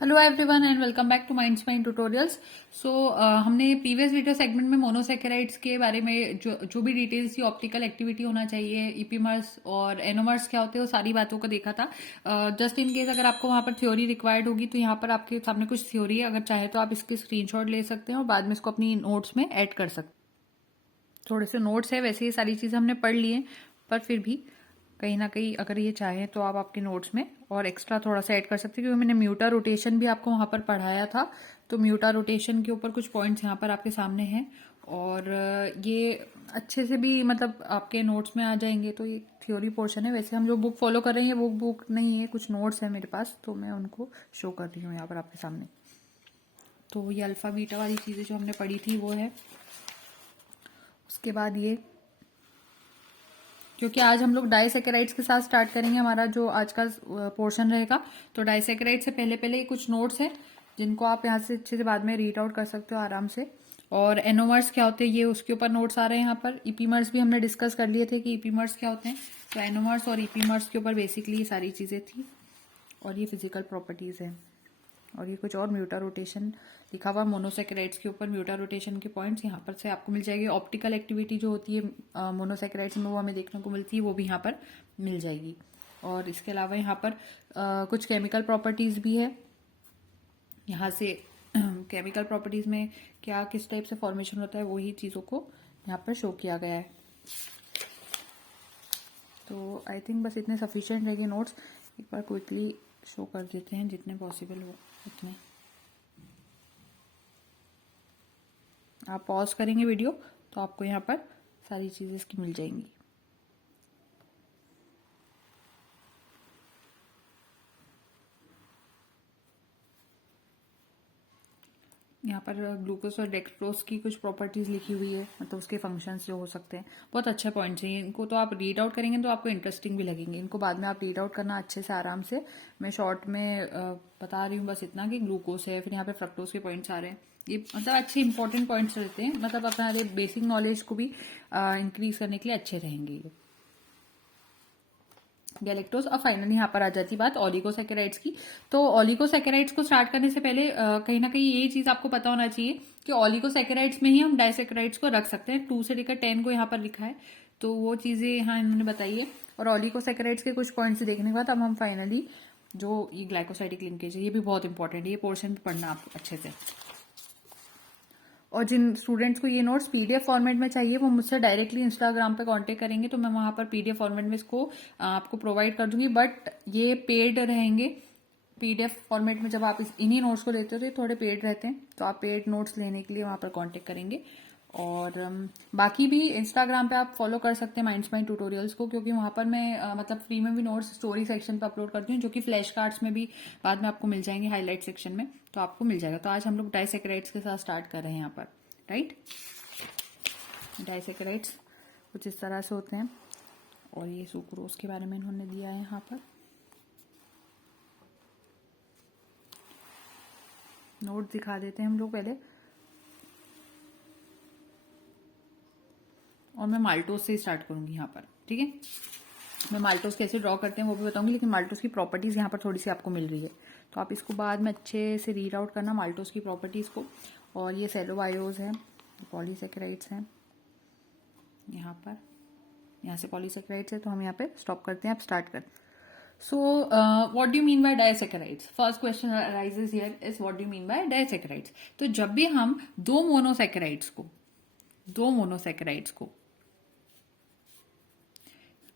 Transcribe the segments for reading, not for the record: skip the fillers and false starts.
Hello everyone and welcome back to minds mind tutorials. So हमने previous video segment में monosaccharides के बारे में जो भी डिटेल्स थी, ऑप्टिकल एक्टिविटी होना चाहिए, ईपीमर्स और एनोमर्स क्या होते हैं, वो सारी बातों को देखा था। जस्ट इन केस अगर आपको वहां पर थ्योरी रिक्वायर्ड होगी तो यहाँ पर आपके सामने कुछ थ्योरी है, अगर चाहे तो आप इसके स्क्रीनशॉट ले सकते हैं और बाद में इसको अपनी नोट्स में ऐड कर सकते हैं। थोड़े से नोट्स है, वैसे ये सारी चीजें हमने पढ़ ली हैं, पर फिर भी कहीं ना कहीं अगर ये चाहें तो आप आपके नोट्स में और एक्स्ट्रा थोड़ा सा ऐड कर सकते हैं, क्योंकि मैंने म्यूटा रोटेशन भी आपको वहां पर पढ़ाया था। तो म्यूटा रोटेशन के ऊपर कुछ पॉइंट्स यहाँ पर आपके सामने हैं और ये अच्छे से भी मतलब आपके नोट्स में आ जाएंगे। तो ये थ्योरी पोर्शन है। वैसे हम जो बुक फॉलो कर रहे हैं वो बुक नहीं है, कुछ नोट्स है मेरे पास, तो मैं उनको शो कर रही हूँ यहाँ पर आपके सामने। तो ये अल्फा बीटा वाली चीजें जो हमने पढ़ी थी वो है। उसके बाद ये, क्योंकि आज हम लोग डाइसेकेराइड्स के साथ स्टार्ट करेंगे, हमारा जो आज का पोर्शन रहेगा। तो डाइसेकेराइड से पहले पहले कुछ नोट्स हैं जिनको आप यहाँ से अच्छे से बाद में रीड आउट कर सकते हो आराम से। और एनोमर्स क्या होते हैं ये उसके ऊपर नोट्स आ रहे हैं यहाँ पर। ईपीमर्स भी हमने डिस्कस कर लिए थे कि ईपीमर्स क्या होते हैं। तो एनोमर्स और ईपीमर्स के ऊपर बेसिकली ये सारी चीजें थी और ये फिजिकल प्रॉपर्टीज है। और ये कुछ और म्यूटा रोटेशन लिखा हुआ मोनोसेकेराइड्स के ऊपर, म्यूटा रोटेशन के पॉइंट्स यहाँ पर से आपको मिल जाएगी। ऑप्टिकल एक्टिविटी जो होती है मोनोसेकेराइड्स में वो हमें देखने को मिलती है, वो भी यहाँ पर मिल जाएगी। और इसके अलावा यहाँ पर कुछ केमिकल प्रॉपर्टीज भी है। यहाँ से केमिकल प्रॉपर्टीज में क्या किस टाइप से फॉर्मेशन होता है वही चीज़ों को यहाँ पर शो किया गया है। तो आई थिंक बस इतने सफिशिएंट रहेंगे नोट्स। एक बार क्विकली शो कर देते हैं जितने पॉसिबल हो उतने। आप पॉज करेंगे वीडियो तो आपको यहाँ पर सारी चीजें इसकी मिल जाएंगी। यहाँ पर ग्लूकोज और डेक्सट्रोज की कुछ प्रॉपर्टीज लिखी हुई है, मतलब उसके फंक्शंस जो हो सकते हैं। बहुत अच्छे पॉइंट्स हैं, इनको तो आप रीड आउट करेंगे तो आपको इंटरेस्टिंग भी लगेंगे। इनको बाद में आप रीड आउट करना अच्छे से आराम से। मैं शॉर्ट में बता रही हूँ बस इतना कि ग्लूकोज है, फिर यहाँ पे फ्रक्टोज के पॉइंट्स आ रहे हैं। ये मतलब अच्छे इंपॉर्टेंट पॉइंट्स रहते हैं, मतलब अपना बेसिक नॉलेज को भी इंक्रीज करने के लिए अच्छे रहेंगे ये गैलेक्टोज। और फाइनली यहाँ पर आ जाती बात ओलिगोसैकेराइड्स की। तो ओलिगोसैकेराइड्स को स्टार्ट करने से पहले कहीं ना कहीं ये चीज आपको पता होना चाहिए कि ओलिगोसैकेराइड्स में ही हम डाइसैकेराइड्स को रख सकते हैं। 2 से लेकर 10 को यहाँ पर लिखा है, तो वो चीजें यहाँ इन्होंने बताई है। और ओलिगोसैकेराइड्स के कुछ पॉइंट्स देखने के बाद अब हम फाइनली जो ये ग्लाइकोसाइडिक लिंकेज है, ये भी बहुत इंपॉर्टेंट है, ये पोर्शन भी पढ़ना आप अच्छे से। और जिन स्टूडेंट्स को ये नोट्स पीडीएफ फॉर्मेट में चाहिए वो मुझसे डायरेक्टली इंस्टाग्राम पे कांटेक्ट करेंगे, तो मैं वहां पर पीडीएफ फॉर्मेट में इसको आपको प्रोवाइड कर दूंगी। बट ये पेड रहेंगे। पीडीएफ फॉर्मेट में जब आप इन्हीं नोट्स को लेते हो तो ये थोड़े पेड रहते हैं, तो आप पेड नोट्स लेने के लिए वहां पर कांटेक्ट करेंगे। और बाकी भी इंस्टाग्राम पे आप फॉलो कर सकते हैं माइंड्स माइंड ट्यूटोरियल्स को, क्योंकि वहां पर मैं मतलब फ्री में भी नोट्स स्टोरी सेक्शन पे अपलोड करती हूँ, जो कि फ्लैश कार्ड्स में भी बाद में आपको मिल जाएंगे, हाईलाइट सेक्शन में, तो आपको मिल जाएगा। तो आज हम लोग डाइसैकेराइड्स के साथ स्टार्ट कर रहे हैं यहाँ पर, राइट। डाइसैकेराइड्स कुछ इस तरह से होते हैं और ये सुक्रोज के बारे में इन्होंने दिया है यहाँ पर। नोट दिखा देते हैं हम लोग पहले, और मैं माल्टोज से स्टार्ट करूंगी यहाँ पर, ठीक है। मैं माल्टोज कैसे ड्रॉ करते हैं वो भी बताऊंगी, लेकिन माल्टोज की प्रॉपर्टीज यहाँ पर थोड़ी सी आपको मिल रही है, तो आप इसको बाद में अच्छे से रीड आउट करना माल्टोज की प्रॉपर्टीज को। और ये सेलोबायोज है, पॉलीसेकेराइड्स हैं यहाँ पर, यहाँ से पॉलीसेकेराइड्स है, तो हम यहाँ पे स्टॉप करते हैं, आप स्टार्ट कर। So what do you mean by disaccharides? First question arises here is what do you mean by disaccharides. तो जब भी हम दो मोनोसेकेराइड्स को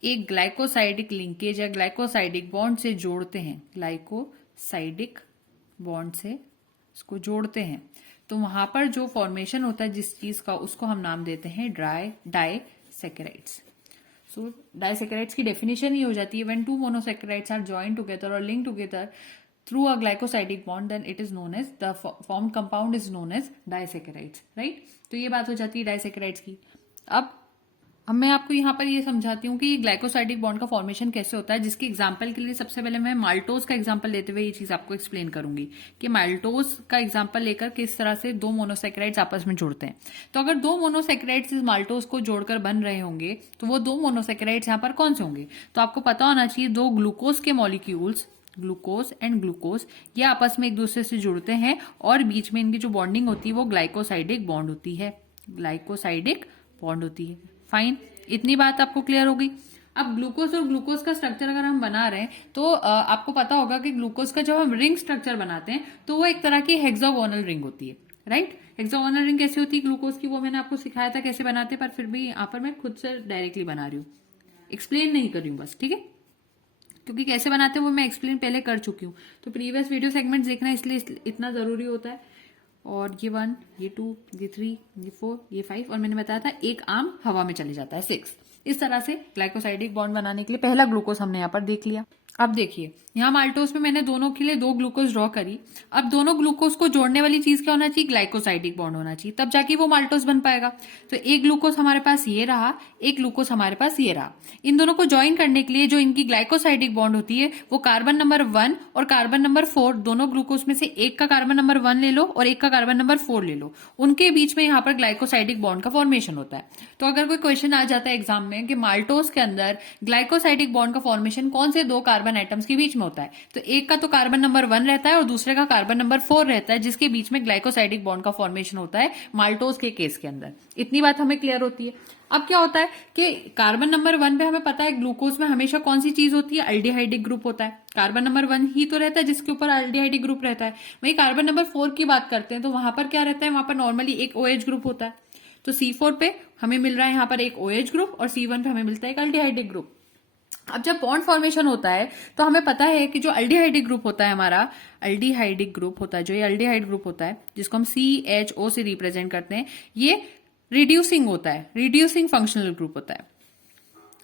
एक ग्लाइकोसाइडिक लिंकेज या ग्लाइकोसाइडिक बॉन्ड से जोड़ते हैं, ग्लाइकोसाइडिक बॉन्ड से इसको जोड़ते हैं, तो वहां पर जो फॉर्मेशन होता है जिस चीज का, उसको हम नाम देते हैं डाइसैकेराइड्स। सो डाइसैकेराइड्स की डेफिनेशन ये हो जाती है, when 2 monosaccharides are joined together और link together through a glycosidic bond, then it is known as the formed compound is known as disaccharides, right? तो ये बात हो जाती है डाइसैकेराइड्स की। अब मैं आपको यहाँ पर ये समझाती हूँ कि ये ग्लाइकोसाइडिक बॉन्ड का फॉर्मेशन कैसे होता है, जिसके एग्जांपल के लिए सबसे पहले मैं माल्टोज का एग्जांपल लेते हुए ये चीज आपको एक्सप्लेन करूंगी कि माल्टोज का एग्जांपल लेकर किस तरह से 2 मोनोसैकेराइड्स आपस में जुड़ते हैं। तो अगर 2 मोनोसैकेराइड्स इस माल्टोज को जोड़कर बन रहे होंगे तो वो 2 मोनोसैकेराइड्स यहाँ पर कौन से होंगे? तो आपको पता होना चाहिए 2 ग्लूकोज के मॉलिक्यूल्स ग्लूकोज एंड ग्लूकोज, ये आपस में एक दूसरे से जुड़ते हैं और बीच में इनकी जो बॉन्डिंग होती है वो ग्लाइकोसाइडिक बॉन्ड होती है, ग्लाइकोसाइडिक बॉन्ड होती है। फाइन, इतनी बात आपको क्लियर हो गई। अब ग्लूकोज और ग्लूकोज का स्ट्रक्चर अगर हम बना रहे हैं तो आपको पता होगा कि ग्लूकोज का जब हम रिंग स्ट्रक्चर बनाते हैं तो वो एक तरह की हेक्सागोनल रिंग होती है, राइट। हेक्सागोनल रिंग कैसे होती है ग्लूकोज की, वो मैंने आपको सिखाया था कैसे बनाते हैं, पर फिर भी यहाँ पर मैं खुद से डायरेक्टली बना रही हूँ, एक्सप्लेन नहीं कर रही हूँ बस, ठीक है, क्योंकि कैसे बनाते हैं वो मैं एक्सप्लेन पहले कर चुकी हूँ। तो प्रीवियस वीडियो सेगमेंट देखना इसलिए इतना जरूरी होता है। और ये 1, ये 2, ये 3, ये 4, ये 5 और मैंने बताया था एक आम हवा में चले जाता है 6। इस तरह से ग्लाइकोसाइडिक बॉन्ड बनाने के लिए पहला ग्लूकोज हमने यहाँ पर देख लिया। अब देखिए यहाँ माल्टोज में मैंने दोनों के लिए 2 ग्लूकोज ड्रॉ करी। अब दोनों ग्लूकोज को जोड़ने वाली चीज क्या होना चाहिए, ग्लाइकोसाइडिक बॉन्ड होना चाहिए, तब जाके वो माल्टोज बन पाएगा। तो एक ग्लूकोज हमारे पास ये रहा, एक ग्लूकोज हमारे पास ये रहा। इन दोनों को ज्वाइन करने के लिए जो इनकी ग्लाइकोसाइडिक बॉन्ड होती है वो कार्बन नंबर 1 और कार्बन नंबर 4, दोनों ग्लूकोज में से एक का कार्बन नंबर 1 ले लो और एक का कार्बन नंबर 4 ले लो, उनके बीच में यहाँ पर ग्लाइकोसाइडिक बॉन्ड का फॉर्मेशन होता है। तो अगर कोई क्वेश्चन आ जाता है एग्जाम में कि माल्टोज के अंदर ग्लाइकोसाइडिक बॉन्ड का फॉर्मेशन कौन से 2 कार्बन आइटम्स के बीच में होता है, तो एक का तो कार्बन नंबर 1 रहता है और दूसरे का कार्बन नंबर 4 रहता है, जिसके बीच में ग्लाइकोसाइडिक बॉन्ड का फॉर्मेशन होता है माल्टोज के केस के अंदर। इतनी बात हमें क्लियर होती है। अब क्या होता है कि कार्बन नंबर 1 पे हमें पता है ग्लूकोज में हमेशा कौन सी चीज होती है, अल्डिहाइडिक ग्रुप होता है। कार्बन नंबर 1 ही तो रहता है जिसके ऊपर अल्डिहाइडिक ग्रुप रहता है। वही कार्बन नंबर 4 की बात करते हैं तो वहां पर क्या रहता है, वहां पर नॉर्मली एक OH ग्रुप होता है। तो C4 पे हमें मिल रहा है यहाँ पर एक OH ग्रुप और C1 पे हमें मिलता है एक अल्डिहाइडिक ग्रुप। अब जब बॉन्ड फॉर्मेशन होता है तो हमें पता है कि जो अल्डिहाइडिक ग्रुप होता है हमारा, अल्डिहाइडिक ग्रुप होता है, जो ये अल्डिहाइड ग्रुप होता है जिसको हम CHO से रिप्रेजेंट करते हैं, ये रिड्यूसिंग होता है, रिड्यूसिंग फंक्शनल ग्रुप होता है,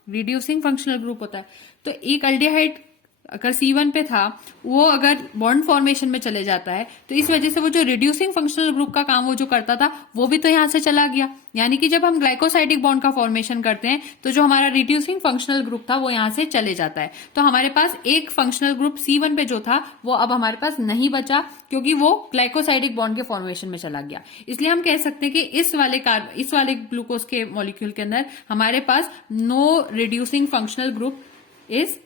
रिड्यूसिंग फंक्शनल ग्रुप होता है। तो एक अल्डिहाइड अगर C1 पे था वो अगर बॉन्ड फॉर्मेशन में चले जाता है तो इस वजह से वो जो रिड्यूसिंग फंक्शनल ग्रुप का काम वो जो करता था वो भी तो यहां से चला गया। यानी कि जब हम ग्लाइकोसाइडिक बॉन्ड का फॉर्मेशन करते हैं तो जो हमारा रिड्यूसिंग फंक्शनल ग्रुप था वो यहां से चले जाता है। तो हमारे पास एक फंक्शनल ग्रुप C1 पे जो था वो अब हमारे पास नहीं बचा क्योंकि वो ग्लाइकोसाइडिक बॉन्ड के फॉर्मेशन में चला गया। इसलिए हम कह सकते हैं कि इस वाले ग्लूकोज के मॉलिक्यूल के अंदर हमारे पास no reducing functional group is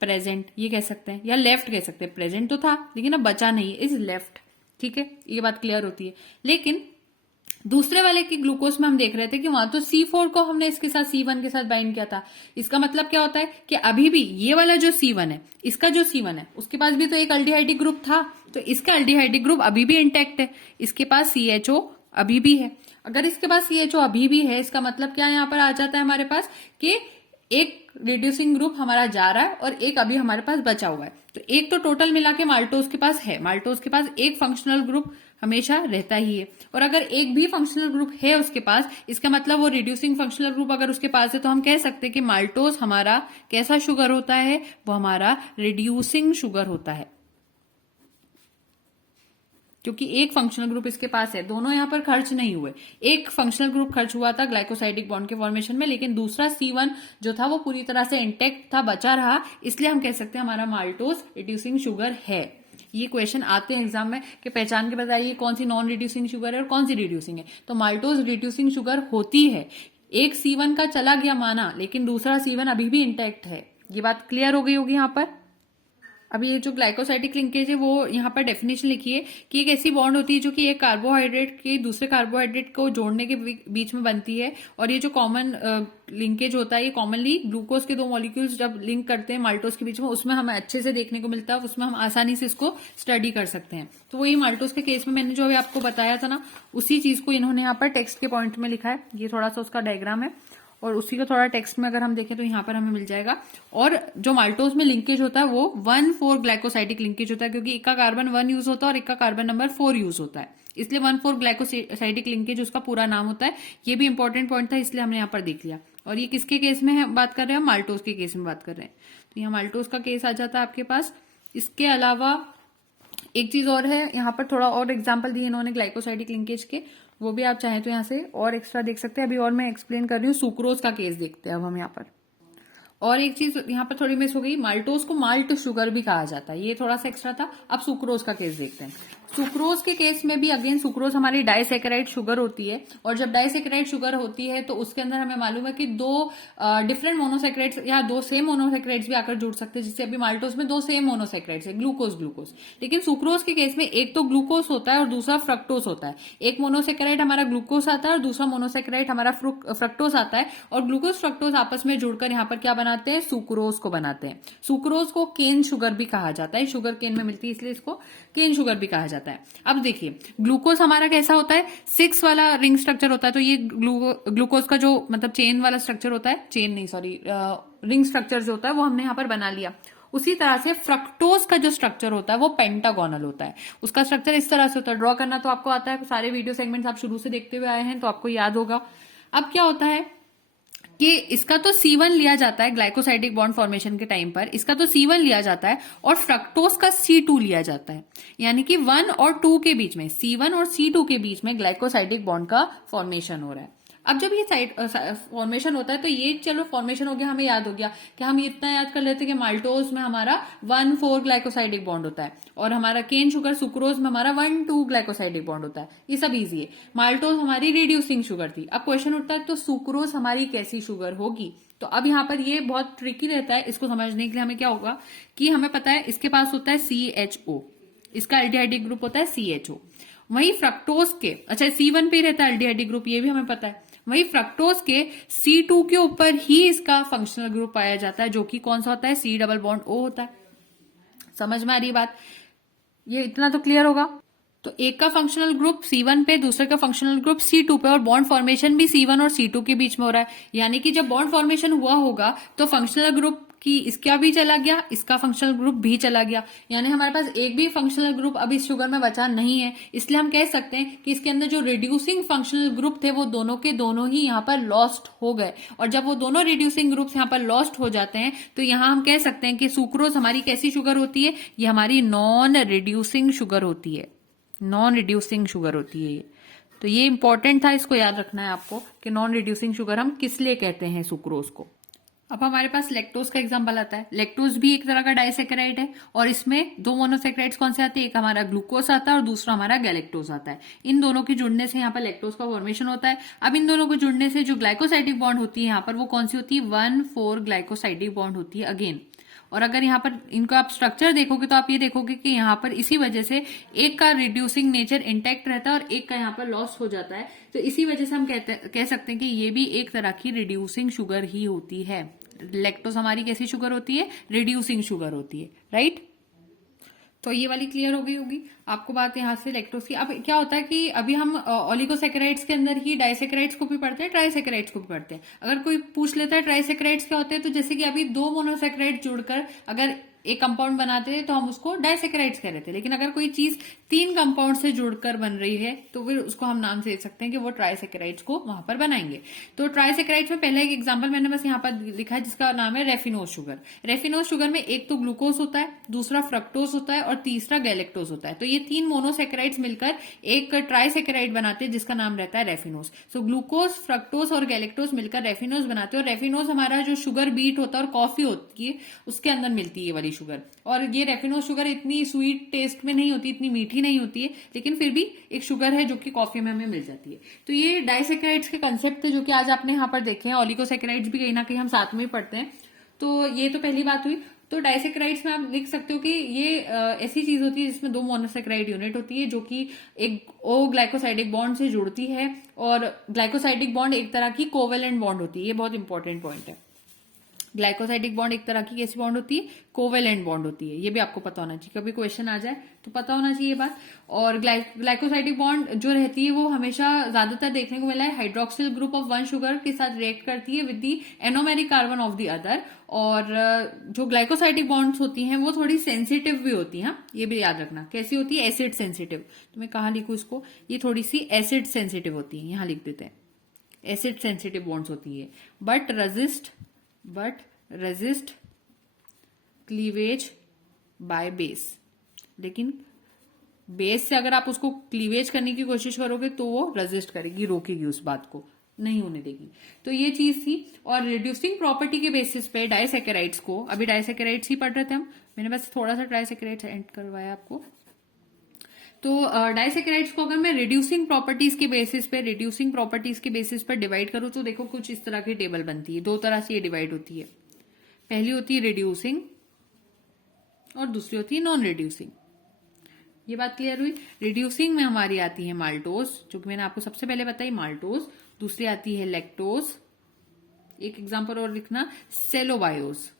present, ये कह सकते हैं, या लेफ्ट कह सकते हैं। प्रेजेंट तो था लेकिन अब बचा नहीं, इज लेफ्ट, ठीक है, ये बात क्लियर होती है। लेकिन दूसरे वाले के ग्लूकोज में हम देख रहे थे कि वहां तो C4 को हमने इसके साथ C1 के साथ बाइंड किया था। इसका मतलब क्या होता है कि अभी भी ये वाला जो C1 है, इसका जो C1 है उसके पास भी तो एक अल्डिहाइडिक ग्रुप था, तो इसका अल्डिहाइडिक ग्रुप अभी भी इंटैक्ट है, इसके पास CHO अभी भी है। अगर इसके पास CHO अभी भी है, इसका मतलब क्या यहाँ पर आ जाता है हमारे पास कि एक रिड्यूसिंग ग्रुप हमारा जा रहा है और एक अभी हमारे पास बचा हुआ है। तो एक तो टोटल मिला के माल्टोज के पास है, माल्टोज के पास एक फंक्शनल ग्रुप हमेशा रहता ही है। और अगर एक भी फंक्शनल ग्रुप है उसके पास, इसका मतलब वो रिड्यूसिंग फंक्शनल ग्रुप अगर उसके पास है तो हम कह सकते हैं कि माल्टोज हमारा कैसा शुगर होता है, वो हमारा रिड्यूसिंग शुगर होता है, क्योंकि एक फंक्शनल ग्रुप इसके पास है। दोनों यहाँ पर खर्च नहीं हुए, एक फंक्शनल ग्रुप खर्च हुआ था ग्लाइकोसाइडिक बॉन्ड के फॉर्मेशन में, लेकिन दूसरा C1 जो था वो पूरी तरह से इंटैक्ट था, बचा रहा। इसलिए हम कह सकते हैं हमारा माल्टोज रिड्यूसिंग शुगर है। ये क्वेश्चन आते हैं एग्जाम में कि पहचान के बताइए कौन सी नॉन रिड्यूसिंग शुगर है और कौन सी रिड्यूसिंग है। तो माल्टोज रिड्यूसिंग शुगर होती है। एक C1 का चला गया माना, लेकिन दूसरा C1 अभी भी इंटैक्ट है। ये बात क्लियर हो गई होगी यहाँ पर। अभी ये जो ग्लाइकोसाइडिक लिंकेज है वो यहाँ पर डेफिनेशन लिखिए कि एक ऐसी बॉन्ड होती है जो कि एक कार्बोहाइड्रेट के दूसरे कार्बोहाइड्रेट को जोड़ने के बीच में बनती है। और ये जो कॉमन लिंकेज होता है ये कॉमनली ग्लूकोज के 2 मॉलिक्यूल्स जब लिंक करते हैं माल्टोज के बीच में, उसमें हमें अच्छे से देखने को मिलता है, उसमें हम आसानी से इसको स्टडी कर सकते हैं। तो वही माल्टोज के केस में मैंने जो अभी आपको बताया था ना, उसी चीज को इन्होंने यहाँ पर टेक्स्ट के पॉइंट में लिखा है। ये थोड़ा सा उसका डायग्राम है और उसी को थोड़ा टेक्स्ट में अगर हम देखें तो यहाँ पर हमें मिल जाएगा। और जो माल्टोज में लिंकेज होता है वो 1,4 ग्लाइकोसाइडिक लिंकेज होता है, क्योंकि एक का कार्बन 1 यूज होता है और एक का कार्बन नंबर 4 यूज होता है, इसलिए 1,4 ग्लाइकोसाइडिक लिंकेज उसका पूरा नाम होता है। ये भी इंपॉर्टेंट पॉइंट था, इसलिए हमने यहाँ पर देख लिया। और ये किसके केस में है बात कर रहे हैं, माल्टोज के केस में बात कर रहे हैं। तो यहाँ माल्टोज का केस आ जाता है आपके पास। इसके अलावा एक चीज और है, यहाँ पर थोड़ा और एग्जाम्पल दिए इन्होंने ग्लाइकोसाइडिक लिंकेज के, वो भी आप चाहें तो यहाँ से और एक्स्ट्रा देख सकते हैं। अभी और मैं एक्सप्लेन कर रही हूँ, सुक्रोज का केस देखते हैं अब हम यहाँ पर। और एक चीज यहाँ पर थोड़ी मिस हो गई, माल्टोज को माल्ट शुगर भी कहा जाता है, ये थोड़ा सा एक्स्ट्रा था। अब सुक्रोज का केस देखते हैं। सुक्रोज के केस में भी अगेन सुक्रोज हमारी डाइसैकेराइड शुगर होती है, और जब डाइसैकेराइड शुगर होती है तो उसके अंदर हमें मालूम है कि दो डिफरेंट मोनोसैकेराइड्स या दो सेम मोनोसैकेराइड्स भी आकर जुड़ सकते हैं, जैसे अभी माल्टोज में दो सेम मोनोसैकेराइड्स है, ग्लूकोज ग्लूकोज। लेकिन सुक्रोज के केस में एक तो ग्लूकोज होता है और दूसरा फ्रक्टोज होता है। एक मोनोसैकेराइड हमारा ग्लूकोज आता है और दूसरा मोनोसैकेराइड हमारा फ्रक्टोज आता है, और ग्लूकोज फ्रक्टोज आपस में जुड़कर यहाँ पर क्या बनाते हैं, सुक्रोज को बनाते हैं। सुक्रोज को केन शुगर भी कहा जाता है, शुगर केन में मिलती है इसलिए इसको केन शुगर भी कहा जाता है। अब देखिए ग्लूकोज हमारा कैसा होता है, 6 वाला रिंग स्ट्रक्चर होता है, तो ये ग्लूकोज का जो मतलब चेन वाला स्ट्रक्चर होता है, चेन नहीं सॉरी रिंग स्ट्रक्चर जो होता है वो हमने यहाँ पर बना लिया। उसी तरह से फ्रक्टोज का जो स्ट्रक्चर होता है वो पेंटागोनल होता है, उसका स्ट्रक्चर इस तरह से होता है। ड्रॉ करना तो आपको आता है, सारे वीडियो सेगमेंट्स आप शुरू से देखते हुए आए हैं तो आपको याद होगा। अब क्या होता है कि इसका तो C1 लिया जाता है ग्लाइकोसाइडिक बॉन्ड फॉर्मेशन के टाइम पर, इसका तो C1 लिया जाता है और फ्रक्टोज का C2 लिया जाता है, यानी कि 1 और 2 के बीच में, C1 और C2 के बीच में ग्लाइकोसाइडिक बॉन्ड का फॉर्मेशन हो रहा है। अब जब ये साइड फॉर्मेशन होता है तो ये चलो फॉर्मेशन हो गया, हमें याद हो गया कि हम इतना याद कर लेते हैं कि माल्टोज में हमारा 1,4 ग्लाइकोसाइडिक बॉन्ड होता है, और हमारा केन शुगर सुक्रोज में हमारा 1,2 ग्लाइकोसाइडिक बॉन्ड होता है। ये सब इजी है। माल्टोज हमारी रिड्यूसिंग शुगर थी। अब क्वेश्चन उठता है तो सुक्रोज हमारी कैसी शुगर होगी, तो अब यहाँ पर ये बहुत ट्रिकी रहता है। इसको समझने के लिए हमें क्या होगा कि हमें पता है इसके पास होता है CHO, इसका एल्डिहाइडिक ग्रुप होता है CHO। वही फ्रक्टोज के, अच्छा C1 पे रहता है एल्डिहाइडिक ग्रुप, ये भी हमें पता है। वही फ्रक्टोज के C2 के ऊपर ही इसका फंक्शनल ग्रुप पाया जाता है, जो कि कौन सा होता है, C डबल बॉन्ड O होता है। समझ में आ रही है बात, ये इतना तो क्लियर होगा। तो एक का फंक्शनल ग्रुप C1 पे, दूसरे का फंक्शनल ग्रुप C2 पे, और बॉन्ड फॉर्मेशन भी C1 और C2 के बीच में हो रहा है। यानी कि जब बॉन्ड फॉर्मेशन हुआ होगा तो फंक्शनल ग्रुप की इसका भी चला गया, इसका फंक्शनल ग्रुप भी चला गया, यानी हमारे पास एक भी फंक्शनल ग्रुप अब इस शुगर में बचा नहीं है। इसलिए हम कह सकते हैं कि इसके अंदर जो रिड्यूसिंग फंक्शनल ग्रुप थे वो दोनों के दोनों ही यहाँ पर लॉस्ट हो गए, और जब वो दोनों रिड्यूसिंग ग्रुप्स यहाँ पर लॉस्ट हो जाते हैं तो यहाँ हम कह सकते हैं कि सुक्रोज हमारी कैसी शुगर होती है, ये हमारी नॉन रिड्यूसिंग शुगर होती है, नॉन रिड्यूसिंग शुगर होती है। तो ये इंपॉर्टेंट था, इसको याद रखना है आपको कि नॉन रिड्यूसिंग शुगर हम किस लिए कहते हैं सुक्रोज को। अब हमारे पास लैक्टोज का एग्जांपल आता है। लैक्टोज भी एक तरह का डाइसैकेराइड है, और इसमें दो मोनोसैकेराइड्स कौन से आते हैं, एक हमारा ग्लूकोज आता है और दूसरा हमारा गैलेक्टोज आता है। इन दोनों के जुड़ने से यहाँ पर लैक्टोज का फॉर्मेशन होता है। अब इन दोनों को जुड़ने से जो ग्लाइकोसाइडिक बॉन्ड होती है यहाँ पर वो कौन सी होती है, 1,4 ग्लाइकोसाइडिक बॉन्ड होती है अगेन। और अगर यहाँ पर इनको आप स्ट्रक्चर देखोगे तो आप ये देखोगे कि यहाँ पर इसी वजह से एक का रिड्यूसिंग नेचर इंटैक्ट रहता है और एक का यहाँ पर लॉस हो जाता है। तो इसी वजह से हम कह सकते हैं कि ये भी एक तरह की रिड्यूसिंग शुगर ही होती है। लैक्टोज हमारी कैसी शुगर होती है, रिड्यूसिंग शुगर होती है, राइट। तो ये वाली क्लियर हो गई होगी आपको बात यहाँ से लैक्टोज की। अब क्या होता है कि अभी हम ओलिगोसैकेराइड्स के अंदर ही डाइसैकेराइड्स को भी पढ़ते हैं, ट्राइसैकेराइड्स को भी पढ़ते हैं। अगर कोई पूछ लेता है ट्राइसैकेराइड्स क्या होते हैं, तो जैसे कि अभी दो मोनोसैकेराइड जुड़कर अगर एक कंपाउंड बनाते हैं तो हम उसको डाइसैकेराइड्स कह रहे थे। लेकिन अगर कोई चीज 3 कंपाउंड से जुड़कर बन रही है तो फिर उसको हम नाम से दे सकते हैं कि वो ट्राइसैकेराइड्स को वहां पर बनाएंगे। तो ट्राइसैकेराइड्स में पहला एक एग्जांपल मैंने बस यहाँ पर लिखा है जिसका नाम है रेफिनोज शुगर। रेफिनोज शुगर में एक तो ग्लूकोज होता है, दूसरा फ्रक्टोज होता है और तीसरा गैलेक्टोज होता है। तो ये 3 मोनोसैकेराइड्स मिलकर एक ट्राइसैकेराइड बनाते हैं जिसका नाम रहता है रेफिनोज। सो ग्लूकोज, फ्रक्टोज और गैलेक्टोज मिलकर रेफिनोज बनाते हैं। और रेफिनोज हमारा जो शुगर बीट होता है और कॉफी होती है उसके अंदर मिलती है ये वाली शुगर। और ये रेफिनोज शुगर इतनी स्वीट टेस्ट में नहीं होती, इतनी मीठी नहीं होती है, लेकिन फिर भी एक शुगर है जो कि कॉफी में हमें मिल जाती है। तो ये डाइसैकेराइड्स के कंसेप्ट थे जो कि आज आपने यहाँ पर देखे हैं। ओलिगोसैकेराइड्स भी कहीं ना कहीं हम साथ में ही पढ़ते हैं। तो ये तो पहली बात हुई। तो डाइसैकेराइड्स में आप लिख सकते हो कि ये ऐसी चीज होती है जिसमें 2 मोनोसैकेराइड यूनिट होती है जो कि एक ओ ग्लाइकोसाइडिक बॉन्ड से जुड़ती है, और ग्लाइकोसाइडिक बॉन्ड एक तरह की कोवेलेंट बॉन्ड होती है। ये बहुत इंपॉर्टेंट पॉइंट है। ग्लाइकोसाइडिक बॉन्ड एक तरह की कैसी बॉन्ड होती है, कोवेलेंट बॉन्ड होती है। ये भी आपको पता होना चाहिए, कभी क्वेश्चन आ जाए तो पता होना चाहिए बात। और ग्लाइकोसाइडिक बॉन्ड जो रहती है वो हमेशा ज्यादातर देखने को मिला है हाइड्रोक्सिल ग्रुप ऑफ 1 शुगर के साथ रिएक्ट करती है with the anomeric carbon of the other. और जो ग्लाइकोसाइडिक बॉन्ड्स होती हैं वो थोड़ी सेंसिटिव भी होती हैं, ये भी याद रखना। कैसी होती है, एसिड सेंसिटिव। तो मैं कहाँ लिखूं इसको, ये थोड़ी सी एसिड सेंसिटिव होती है, यहां लिख देते हैं। एसिड सेंसिटिव बॉन्ड्स होती है but resist cleavage by base. लेकिन बेस से अगर आप उसको क्लीवेज करने की कोशिश करोगे तो वो रेजिस्ट करेगी, रोकेगी, उस बात को नहीं होने देगी। तो ये चीज थी। और रिड्यूसिंग प्रॉपर्टी के बेसिस पे डाइसैकेराइड्स को, अभी डाइसैकेराइड्स ही पढ़ रहे थे हम, मैंने बस थोड़ा सा ट्राइसैकेराइड्स एंड करवाया आपको। तो डाइसेकेराइड्स को अगर मैं रिड्यूसिंग प्रॉपर्टीज के बेसिस पे डिवाइड करूं तो देखो कुछ इस तरह की टेबल बनती है। दो तरह से ये डिवाइड होती है, पहली होती है रिड्यूसिंग और दूसरी होती है नॉन रिड्यूसिंग। ये बात क्लियर हुई। रिड्यूसिंग में हमारी आती है माल्टोज, जो कि मैंने आपको सबसे पहले बताई माल्टोज। दूसरी आती है लैक्टोज, एक एग्जांपल और लिखना सेलोबायोस।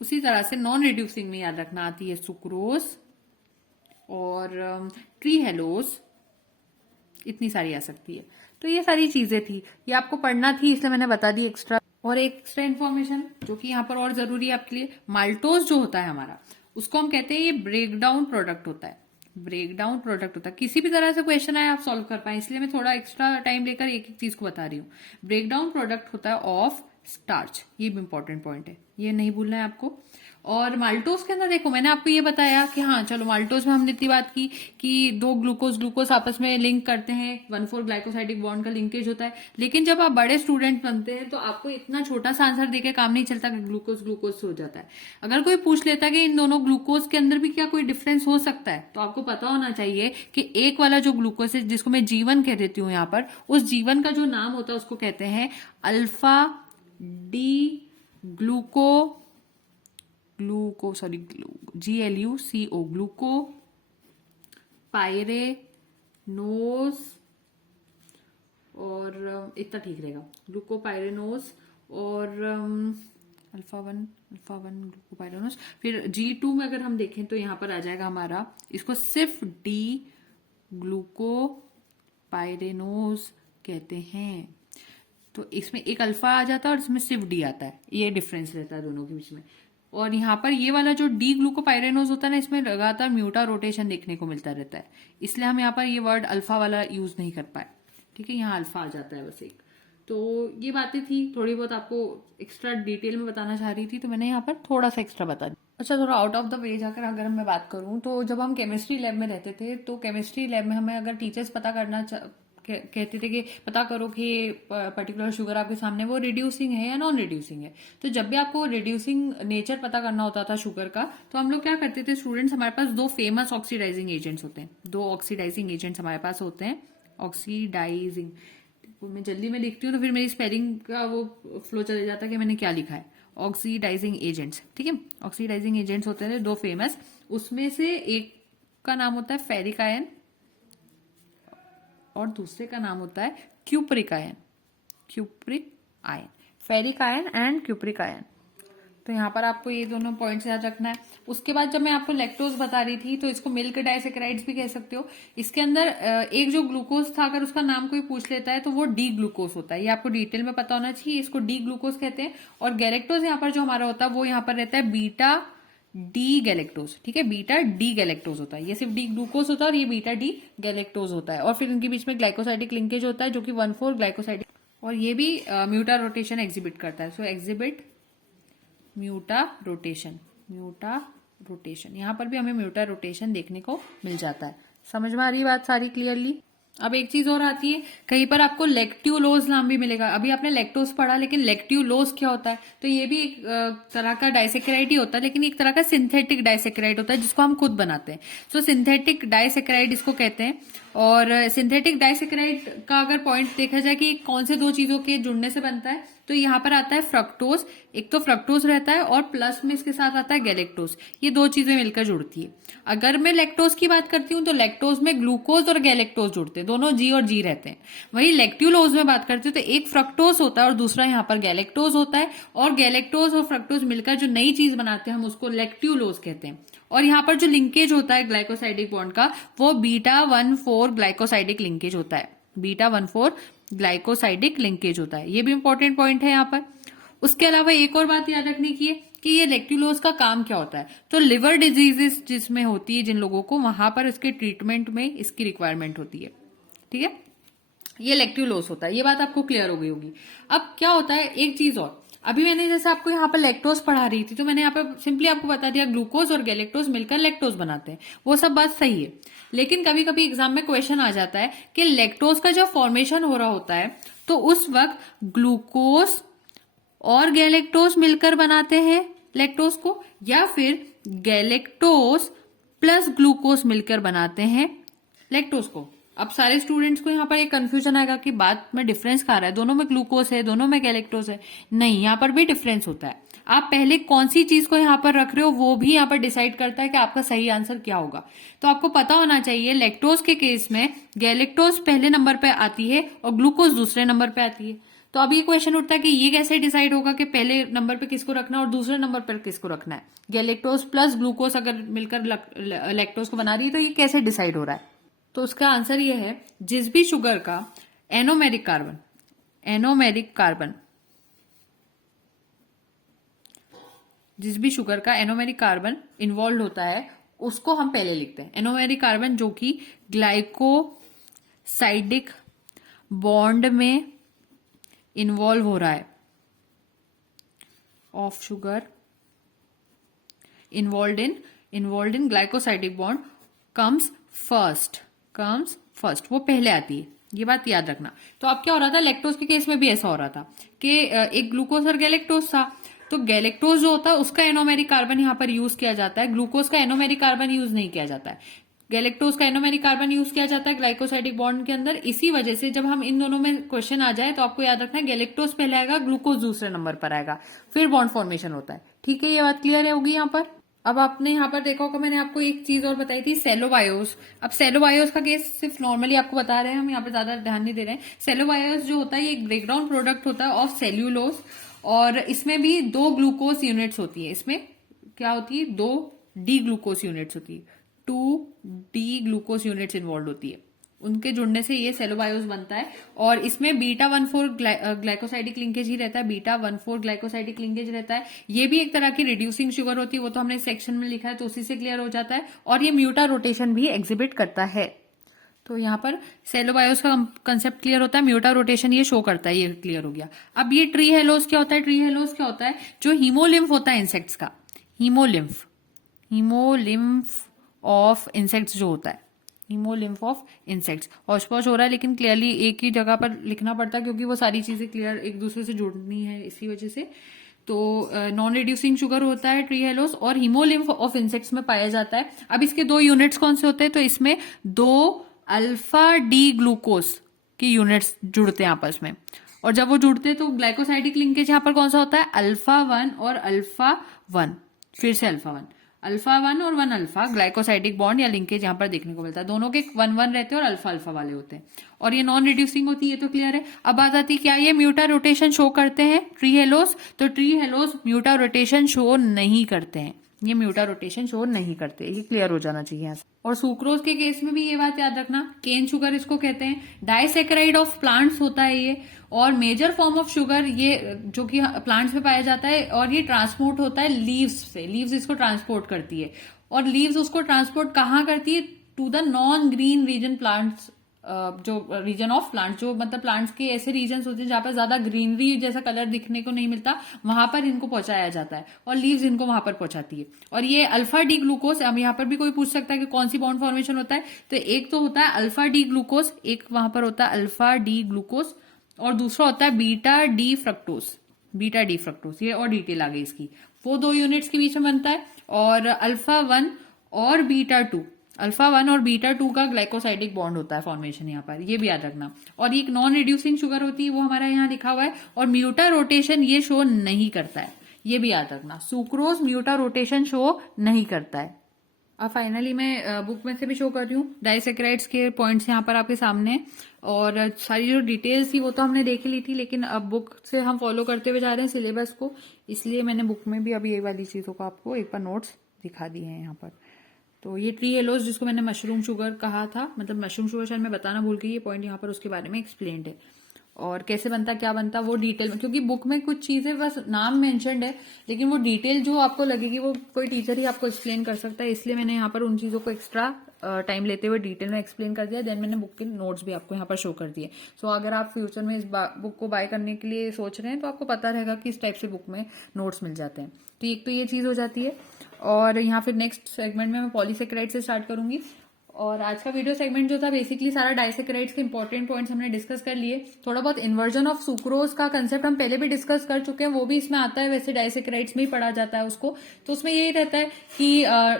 उसी तरह से नॉन रिड्यूसिंग में याद रखना आती है सुक्रोज और ट्रीहेलोज, इतनी सारी आ सकती है। तो ये सारी चीजें थी, ये आपको पढ़ना थी इसलिए मैंने बता दी एक्स्ट्रा। और एक एक्स्ट्रा इन्फॉर्मेशन जो कि यहाँ पर और जरूरी है आपके लिए, माल्टोज जो होता है हमारा, उसको हम कहते हैं ये ब्रेकडाउन प्रोडक्ट होता है। किसी भी तरह से क्वेश्चन आए आप सॉल्व कर पाए, इसलिए मैं थोड़ा एक्स्ट्रा टाइम लेकर एक एक चीज को बता रही हूँ। ब्रेकडाउन प्रोडक्ट होता है ऑफ स्टार्च, ये भी इंपॉर्टेंट पॉइंट है, ये नहीं भूलना है आपको। और माल्टोज के अंदर देखो मैंने आपको ये बताया कि हाँ चलो माल्टोज में हमने इतनी बात की कि दो ग्लूकोज आपस में लिंक करते हैं, 1,4 ग्लाइकोसाइडिक बॉन्ड का लिंकेज होता है। लेकिन जब आप बड़े स्टूडेंट बनते हैं तो आपको इतना छोटा सा आंसर देके काम नहीं चलता कि ग्लूकोज से हो जाता है। अगर कोई पूछ लेता कि इन दोनों ग्लूकोज के अंदर भी क्या कोई डिफरेंस हो सकता है, तो आपको पता होना चाहिए कि एक वाला जो ग्लूकोज है जिसको मैं जीवन कह देती हूँ यहाँ पर, उस जीवन का जो नाम होता है उसको कहते हैं अल्फा डी GLUCO ग्लूको पायरेनोज, और इतना ठीक रहेगा, ग्लूको पायरेनोज और अल्फा 1 ग्लूकोपाइरेनोज। फिर G2 में अगर हम देखें तो यहां पर आ जाएगा हमारा, इसको सिर्फ डी ग्लूकोपाइरेनोज कहते हैं। तो इसमें एक अल्फा आ जाता है और इसमें सिर्फ डी आता है, ये डिफरेंस रहता है दोनों के बीच में। और यहाँ पर ये वाला जो डी ग्लूकोपाइरेनोज होता है ना, इसमें लगातार म्यूटा रोटेशन देखने को मिलता रहता है, इसलिए हम यहाँ पर ये वर्ड अल्फा वाला यूज नहीं कर पाए। ठीक है, यहाँ अल्फा आ जाता है बस एक। तो ये बातें थी, थोड़ी बहुत आपको एक्स्ट्रा डिटेल में बताना चाह रही थी, तो मैंने यहाँ पर थोड़ा सा एक्स्ट्रा बता दिया। अच्छा, थोड़ा आउट ऑफ द वे जाकर अगर मैं बात करूं तो जब हम केमिस्ट्री लैब में रहते थे तो केमिस्ट्री लैब में हमें अगर टीचर्स पता करना कहते थे कि पता करो कि पर्टिकुलर शुगर आपके सामने वो रिड्यूसिंग है या नॉन रिड्यूसिंग है, तो जब भी आपको रिड्यूसिंग नेचर पता करना होता था शुगर का, तो हम लोग क्या करते थे स्टूडेंट्स, हमारे पास दो फेमस ऑक्सीडाइजिंग एजेंट्स होते हैं, हमारे पास होते हैं ऑक्सीडाइजिंग। मैं जल्दी में लिखती हूँ तो फिर मेरी स्पेलिंग का वो फ्लो चले जाता है कि मैंने क्या लिखा है। ऑक्सीडाइजिंग एजेंट्स, ठीक है, ऑक्सीडाइजिंग एजेंट्स होते हैं दो फेमस, उसमें से एक का नाम होता है फेरिक आयन और दूसरे का नाम होता है cupric ion. Ferric ion and cupric ion. तो यहाँ पर आपको ये दोनों पॉइंट्स याद रखना है। उसके बाद जब मैं आपको लैक्टोज बता रही थी तो इसको मिल्क डाइसेकेराइड्स भी कह सकते हो। इसके अंदर एक जो ग्लूकोज था, अगर उसका नाम कोई पूछ लेता है तो वो डी ग्लूकोज होता है, ये आपको डिटेल में पता होना चाहिए, इसको डी ग्लूकोज कहते हैं। और गैलेक्टोज यहाँ पर जो हमारा होता है वो यहाँ पर रहता है बीटा डी गैलेक्टोज। ठीक है, बीटा डी गैलेक्टोज होता है, ये सिर्फ डी ग्लूकोज होता है और ये बीटा डी गैलेक्टोज होता है। और फिर इनके बीच में ग्लाइकोसाइडिक लिंकेज होता है जो कि 1,4 ग्लाइकोसाइडिक, और ये भी म्यूटा रोटेशन एग्जिबिट करता है। सो एग्जिबिट म्यूटा रोटेशन, यहाँ पर भी हमें म्यूटा रोटेशन देखने को मिल जाता है। समझ में आ रही बात सारी क्लियरली? अब एक चीज और आती है, कहीं पर आपको लैक्ट्यूलोज नाम भी मिलेगा। अभी आपने लैक्टोज पढ़ा, लेकिन लैक्ट्यूलोज क्या होता है? तो ये भी एक तरह का डाइसेकेराइड ही होता है, लेकिन एक तरह का सिंथेटिक डाइसेकेराइड होता है जिसको हम खुद बनाते हैं। सो सिंथेटिक डाइसेकेराइड इसको कहते हैं। और सिंथेटिक डाइसेकेराइड का अगर पॉइंट देखा जाए कि कौन से दो चीजों के जुड़ने से बनता है, तो यहाँ पर आता है फ्रक्टोज, एक तो फ्रक्टोज रहता है और प्लस में इसके साथ आता है गैलेक्टोज, ये दो चीजें मिलकर जुड़ती है। अगर मैं लैक्टोज की बात करती हूँ तो लैक्टोज में ग्लूकोज और गैलेक्टोज जुड़ते हैं, दोनों जी और जी रहते हैं। वही लैक्ट्यूलोज में बात करती हूँ तो एक फ्रक्टोज होता है और दूसरा यहाँ पर गैलेक्टोज होता है, और गैलेक्टोज और फ्रक्टोज मिलकर जो नई चीज बनाते हैं हम उसको लैक्ट्यूलोज कहते हैं। और यहाँ पर जो लिंकेज होता है ग्लाइकोसाइडिक बॉन्ड का, वो बीटा 1,4 ग्लाइकोसाइडिक लिंकेज होता है, बीटा 1,4 ग्लाइकोसाइडिक लिंकेज होता है। ये भी इंपॉर्टेंट पॉइंट है यहाँ पर। उसके अलावा एक और बात याद रखने की है कि ये लैक्ट्यूलोज का काम क्या होता है। तो लिवर डिजीजेस जिसमें होती है जिन लोगों को, वहां पर इसके ट्रीटमेंट में इसकी रिक्वायरमेंट होती है। ठीक है, ये लैक्ट्यूलोज होता है, ये बात आपको क्लियर हो गई होगी। अब क्या होता है, एक चीज और, अभी मैंने जैसे आपको यहाँ पर लैक्टोज पढ़ा रही थी तो मैंने यहाँ पर सिंपली आपको बता दिया ग्लूकोज और गैलेक्टोज मिलकर लैक्टोज बनाते हैं, वो सब बात सही है। लेकिन कभी कभी एग्जाम में क्वेश्चन आ जाता है कि लैक्टोज का जब फॉर्मेशन हो रहा होता है तो उस वक्त ग्लूकोज और गैलेक्टोज मिलकर बनाते हैं लैक्टोज को, या फिर गैलेक्टोज प्लस ग्लूकोज मिलकर बनाते हैं लैक्टोज को। अब सारे स्टूडेंट्स को यहाँ पर एक कंफ्यूजन आएगा कि बात में डिफरेंस कहाँ रहा है, दोनों में ग्लूकोज है, दोनों में गैलेक्टोज है। नहीं, यहाँ पर भी डिफरेंस होता है। आप पहले कौन सी चीज को यहाँ पर रख रहे हो वो भी यहाँ पर डिसाइड करता है कि आपका सही आंसर क्या होगा। तो आपको पता होना चाहिए लैक्टोज के केस में गैलेक्टोज पहले नंबर पे आती है और ग्लूकोज दूसरे नंबर पे आती है। तो अब ये क्वेश्चन उठता है कि ये कैसे डिसाइड होगा कि पहले नंबर पे किसको रखना है और दूसरे नंबर पर किसको रखना है। गैलेक्टोज प्लस ग्लूकोज अगर मिलकर लैक्टोज को बना रही है तो ये कैसे डिसाइड हो रहा है। तो उसका आंसर ये है, जिस भी शुगर का एनोमेरिक कार्बन जिस भी शुगर का एनोमेरिक कार्बन इन्वॉल्व होता है उसको हम पहले लिखते हैं। एनोमेरिक कार्बन जो कि ग्लाइकोसाइडिक बॉन्ड में इन्वॉल्व हो रहा है, of sugar involve in glycosidic bond comes first, वो पहले आती है, ये बात याद रखना। तो अब क्या हो रहा था, लैक्टोज के केस में भी ऐसा हो रहा था कि एक ग्लूकोज और गैलेक्टोज था। तो गैलेक्टोज जो होता है उसका एनोमेरिक कार्बन यहाँ पर यूज किया जाता है, ग्लूकोज का एनोमेरिक कार्बन यूज नहीं किया जाता है। गैलेक्टोज का एनोमेरिक कार्बन यूज किया जाता है ग्लाइकोसाइडिक बॉन्ड के अंदर। इसी वजह से जब हम इन दोनों में क्वेश्चन आ जाए तो आपको याद रखना है गैलेक्टोज पहले आएगा, ग्लूकोज दूसरे नंबर पर आएगा, फिर बॉन्ड फॉर्मेशन होता है। ठीक है, ये बात क्लियर होगी यहाँ पर। अब आपने यहाँ पर देखा होगा, मैंने आपको एक चीज और बताई थी, सेलोबायोस। अब सेलोबायोस का केस सिर्फ नॉर्मली आपको बता रहे हैं, हम यहाँ पे ज्यादा ध्यान नहीं दे रहे हैं। सेलोबायोस जो होता है ये एक ब्रेकडाउन प्रोडक्ट होता है ऑफ सेल्यूलोज, और इसमें भी 2 ग्लूकोज यूनिट्स होती है। इसमें क्या होती है, 2 डी ग्लूकोज यूनिट्स होती है, 2 डी ग्लूकोज यूनिट्स इन्वॉल्व होती है। उनके जुड़ने से ये सेलोबायोस बनता है। और इसमें बीटा 1,4 ग्लाइकोसाइडिक लिंकेज ही रहता है, बीटा 1,4 ग्लाइकोसाइडिक लिंकेज रहता है। ये भी एक तरह की रिड्यूसिंग शुगर होती है, वो तो हमने सेक्शन में लिखा है तो उसी से क्लियर हो जाता है। और ये म्यूटा रोटेशन भी एग्जिबिट करता है। तो यहाँ पर सेलोबायोस का कंसेप्ट क्लियर होता है, म्यूटा रोटेशन ये शो करता है, ये क्लियर हो गया। अब ये ट्री हेलोस क्या होता है, ट्री हेलोस क्या होता है, जो हीमोलिम्फ होता है इंसेक्ट्स का, हीमोलिम्फ ऑफ इंसेक्ट्स जो होता है, हीमोलिम्फ ऑफ इंसेक्ट्स। हौच-पौच हो रहा है लेकिन क्लियरली एक ही जगह पर लिखना पड़ता है क्योंकि वो सारी चीजें क्लियर एक दूसरे से जुड़नी है, इसी वजह से। तो नॉन रिड्यूसिंग शुगर होता है ट्री हेलोस और हीमोलिम्फ ऑफ इंसेक्ट्स में पाया जाता है। अब इसके 2 यूनिट्स कौन से होते हैं, तो इसमें 2 अल्फा डी ग्लूकोज के यूनिट्स जुड़ते हैं आपस में। और जब वो जुड़ते हैं तो ग्लाइकोसाइडिक लिंकेज यहाँ पर कौन सा होता है, अल्फा 1 और अल्फा 1, फिर से अल्फा 1 और 1 अल्फा ग्लाइकोसाइडिक बॉन्ड या लिंकेज यहाँ पर देखने को मिलता है। दोनों के 1 रहते हैं और अल्फा अल्फा वाले होते हैं, और ये नॉन रिड्यूसिंग होती है, ये तो क्लियर है। अब बात आती है क्या ये म्यूटा रोटेशन शो करते हैं ट्री हेलोस, तो ट्री हेलोस म्यूटा रोटेशन शो नहीं करते हैं, ये म्यूटा रोटेशन शो नहीं करते, ये क्लियर हो जाना चाहिए यहाँ से। और सुक्रोज के केस में भी ये बात याद रखना, केन शुगर इसको कहते हैं, डाइसेकेराइड ऑफ प्लांट्स होता है ये, और मेजर फॉर्म ऑफ शुगर ये जो कि प्लांट्स में पाया जाता है, और ये ट्रांसपोर्ट होता है लीव्स से, लीव्स इसको ट्रांसपोर्ट करती है, और लीव्स उसको ट्रांसपोर्ट कहाँ करती है, to the non green region plants, जो रीजन ऑफ प्लांट, जो मतलब प्लांट्स के ऐसे रीजन होते हैं जहां पर ज्यादा ग्रीनरी जैसा कलर दिखने को नहीं मिलता, वहां पर इनको पहुंचाया जाता है, और लीव्स इनको वहां पर पहुंचाती है। और ये अल्फा डी ग्लूकोज, अब यहाँ पर भी कोई पूछ सकता है कि कौन सी बॉन्ड फॉर्मेशन होता है, तो एक तो होता है अल्फा डी ग्लूकोज, एक वहां पर होता है अल्फा डी ग्लूकोज, और दूसरा होता है बीटा डी फ्रक्टोज, ये और डिटेल आ गई इसकी, वो 2 यूनिट्स के बीच में बनता है। और अल्फा 1 और बीटा 2 का ग्लाइकोसाइडिक बॉन्ड होता है फॉर्मेशन यहाँ पर, ये भी याद रखना। और ये एक नॉन रिड्यूसिंग शुगर होती है, वो हमारा यहाँ लिखा हुआ है, और म्यूटा रोटेशन ये शो नहीं करता है, ये भी याद रखना। सुक्रोज म्यूटा रोटेशन शो नहीं करता है। अब फाइनली मैं बुक में से भी शो कर रही हूँ, डाइसेकेराइड्स के पॉइंट्स यहाँ पर आपके सामने, और सारी जो डिटेल्स थी वो तो हमने देख ली थी, लेकिन अब बुक से हम फॉलो करते हुए जा रहे हैं सिलेबस को, इसलिए मैंने बुक में भी अभी ये वाली चीजों को आपको एक बार नोट्स दिखा दिए हैं यहाँ पर। तो ये ट्री हेलोस जिसको मैंने मशरूम शुगर कहा था, मतलब मशरूम शुगर शायद मैं बताना भूल गई, ये पॉइंट यहाँ पर उसके बारे में एक्सप्लेन्ड है, और कैसे बनता क्या बनता वो डिटेल में, क्योंकि बुक में कुछ चीजें बस नाम मेंशन्ड है, लेकिन वो डिटेल जो आपको लगेगी वो कोई टीचर ही आपको एक्सप्लेन कर सकता है, इसलिए मैंने यहाँ पर उन चीजों को एक्स्ट्रा टाइम लेते हुए डिटेल में एक्सप्लेन कर दिया। देन मैंने बुक के नोट्स भी आपको यहाँ पर शो कर दिए। सो अगर आप फ्यूचर में इस बुक को बाय करने के लिए सोच रहे हैं तो आपको पता रहेगा कि इस टाइप से बुक में नोट्स मिल जाते हैं। तो एक तो ये चीज हो जाती है, और यहाँ फिर नेक्स्ट सेगमेंट में मैं पॉलीसेकेराइड से स्टार्ट करूंगी, और आज का वीडियो सेगमेंट जो था बेसिकली सारा डाइसेकेराइड्स के इंपॉर्टेंट पॉइंट्स हमने डिस्कस कर लिए। थोड़ा बहुत इन्वर्जन ऑफ सुक्रोज का कंसेप्ट हम पहले भी डिस्कस कर चुके हैं, वो भी इसमें आता है, वैसे डाइसेकेराइड्स में ही पढ़ा जाता है उसको। तो उसमें यही रहता है कि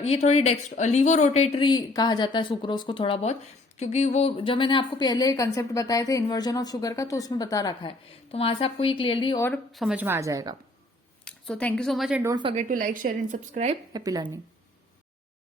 ये थोड़ी लीवो रोटेटरी कहा जाता है सुक्रोज को थोड़ा बहुत, क्योंकि वो जब मैंने आपको पहले कंसेप्ट बताए थे इन्वर्जन ऑफ शुगर का, तो उसमें बता रखा है, तो वहां से आपको ये क्लियरली और समझ में आ जाएगा। So thank you so much and don't forget to like, share and subscribe. Happy learning.